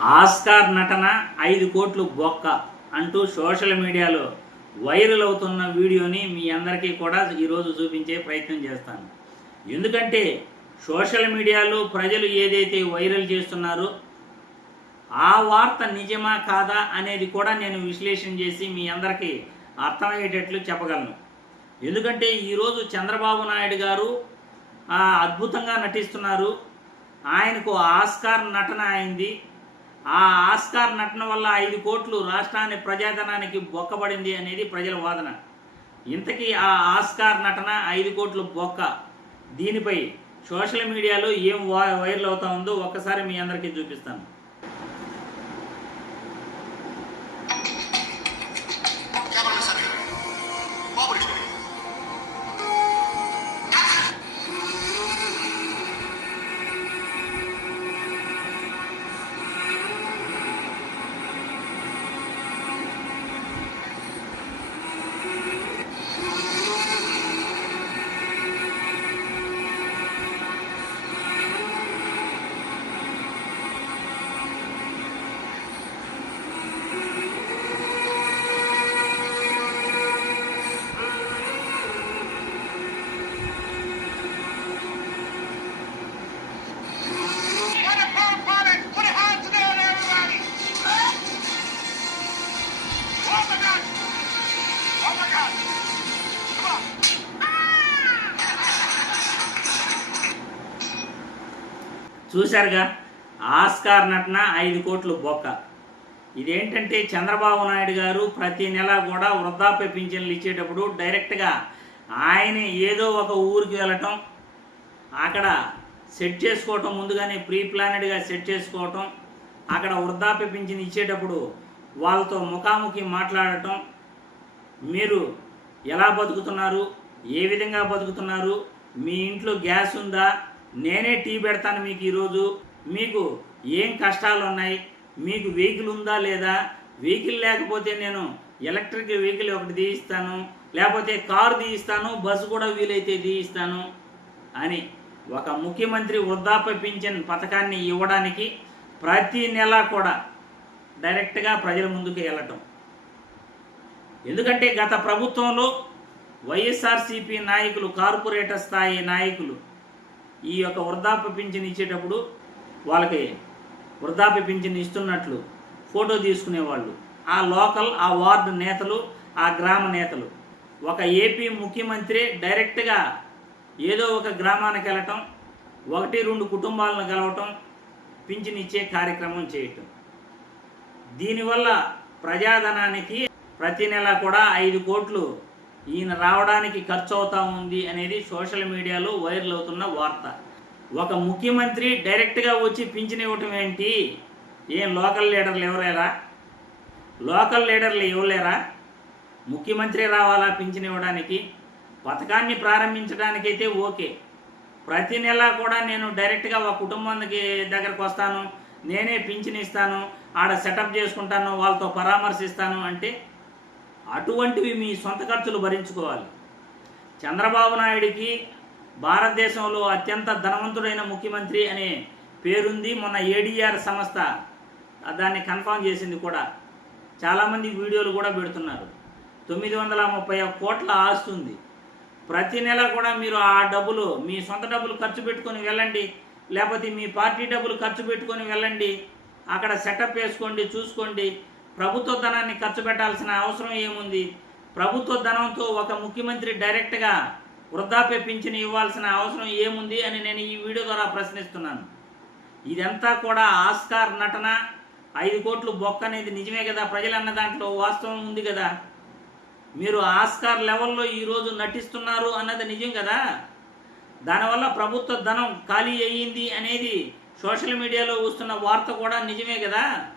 Oscar నటన ఐదు కోట్లు బొక్క అంటూ సోషల్ మీడియాలో వైరల్ అవుతున్న వీడియోని మీ అందరికీ కూడా ఈరోజు చూపించే ప్రయత్నం చేస్తాను. ఎందుకంటే సోషల్ మీడియాలో ప్రజలు ఏదైతే వైరల్ చేస్తున్నారో ఆ వార్త నిజమా కాదా అనేది కూడా నేను విశ్లేషణ చేసి మీ అందరికీ అర్థమయ్యేటట్లు చెప్పగలను. ఎందుకంటే ఈరోజు చంద్రబాబు నాయుడు గారు అద్భుతంగా నటిస్తున్నారు. ఆయనకు ఆస్కార్ నటన అయింది. ఆ ఆస్కార్ నటన వల్ల ఐదు కోట్లు రాష్ట్రాన్ని ప్రజాధనానికి బొక్కబడింది అనేది ప్రజల వాదన. ఇంతకీ ఆ ఆస్కార్ నటన ఐదు కోట్లు బొక్క. దీనిపై సోషల్ మీడియాలో ఏం వైరల్ అవుతా ఉందో ఒక్కసారి మీ అందరికీ చూపిస్తాను. చూశారుగా ఆస్కార్ నటన ఐదు కోట్లు బొక్క. ఇదేంటంటే చంద్రబాబు నాయుడు గారు ప్రతి నెల కూడా వృద్ధాప్య పింఛన్లు ఇచ్చేటప్పుడు డైరెక్ట్గా ఆయన ఏదో ఒక ఊరికి వెళ్ళటం అక్కడ సెట్ చేసుకోవటం ముందుగానే ప్రీ ప్లానెడ్గా సెట్ చేసుకోవటం అక్కడ వృద్ధాప్య పింఛన్ ఇచ్చేటప్పుడు వాళ్ళతో ముఖాముఖి మాట్లాడటం మీరు ఎలా బతుకుతున్నారు? ఏ విధంగా బతుకుతున్నారు? మీ ఇంట్లో గ్యాస్ ఉందా? నేనే టీ పెడతాను మీకు ఈరోజు. మీకు ఏం కష్టాలు ఉన్నాయి? మీకు వెహికల్ ఉందా లేదా? వెహికల్ లేకపోతే నేను ఎలక్ట్రిక్ వెహికల్ ఒకటి తీయిస్తాను. లేకపోతే కారు తీయిస్తాను. బస్సు కూడా వీలైతే తీయిస్తాను అని ఒక ముఖ్యమంత్రి వృద్ధాప్య పింఛన్ పథకాన్ని ఇవ్వడానికి ప్రతి నెల కూడా డైరెక్ట్గా ప్రజల ముందుకు వెళ్ళటం. ఎందుకంటే గత ప్రభుత్వంలో వైఎస్ఆర్సీపీ నాయకులు కార్పొరేటర్ స్థాయి నాయకులు ఈ యొక్క వృద్ధాప్య పింఛన్ ఇచ్చేటప్పుడు వాళ్ళకి వృద్ధాప్య పింఛన్ ఇస్తున్నట్లు ఫోటో తీసుకునేవాళ్ళు. ఆ లోకల్ ఆ వార్డు నేతలు ఆ గ్రామ నేతలు. ఒక ఏపీ ముఖ్యమంత్రి డైరెక్ట్గా ఏదో ఒక గ్రామానికి వెళ్ళటం ఒకటి రెండు కుటుంబాలను కలవటం పింఛన్ ఇచ్చే కార్యక్రమం చేయటం. దీనివల్ల ప్రజాధనానికి ప్రతి నెల కూడా ఐదు కోట్లు ఈయన రావడానికి ఖర్చు అవుతా ఉంది అనేది సోషల్ మీడియాలో వైరల్ అవుతున్న వార్త. ఒక ముఖ్యమంత్రి డైరెక్ట్గా వచ్చి పింఛన్ ఇవ్వటం ఏంటి? ఏం లోకల్ లీడర్లు ఎవరేరా? లోకల్ లీడర్లు ఇవ్వలేరా ముఖ్యమంత్రి రావాలా పింఛన్ ఇవ్వడానికి? పథకాన్ని ప్రారంభించడానికైతే ఓకే. ప్రతి నెల కూడా నేను డైరెక్ట్గా ఒక కుటుంబానికి దగ్గరకు వస్తాను. నేనే పింఛన్ ఇస్తాను. ఆడ సెటప్ చేసుకుంటాను. వాళ్ళతో పరామర్శిస్తాను అంటే అటువంటివి మీ సొంత ఖర్చులు భరించుకోవాలి. చంద్రబాబు నాయుడికి భారతదేశంలో అత్యంత ధనవంతుడైన ముఖ్యమంత్రి అనే పేరుంది మొన్న ఏడీఆర్ సంస్థ. దాన్ని కన్ఫర్మ్ చేసింది కూడా. చాలామంది వీడియోలు కూడా పెడుతున్నారు. తొమ్మిది వందల ముప్పై కోట్ల ఆస్తి ఉంది. ప్రతి నెల కూడా మీరు ఆ డబ్బులు మీ సొంత డబ్బులు ఖర్చు పెట్టుకొని వెళ్ళండి. లేకపోతే మీ పార్టీ డబ్బులు ఖర్చు పెట్టుకొని వెళ్ళండి. అక్కడ సెటప్ వేసుకోండి చూసుకోండి. ప్రభుత్వ ధనాన్ని ఖర్చు పెట్టాల్సిన అవసరం ఏముంది? ప్రభుత్వ ధనంతో ఒక ముఖ్యమంత్రి డైరెక్ట్గా వృద్ధాప్య పింఛన్ ఇవ్వాల్సిన అవసరం ఏముంది అని నేను ఈ వీడియో ద్వారా ప్రశ్నిస్తున్నాను. ఇదంతా కూడా ఆస్కార్ నటన. ఐదు కోట్లు బొక్క అనేది నిజమే కదా? ప్రజలు అన్న దాంట్లో వాస్తవం ఉంది కదా? మీరు ఆస్కార్ లెవెల్లో ఈరోజు నటిస్తున్నారు అన్నది నిజం కదా? దానివల్ల ప్రభుత్వ ధనం ఖాళీ అయ్యింది అనేది సోషల్ మీడియాలో వస్తున్న వార్త కూడా నిజమే కదా?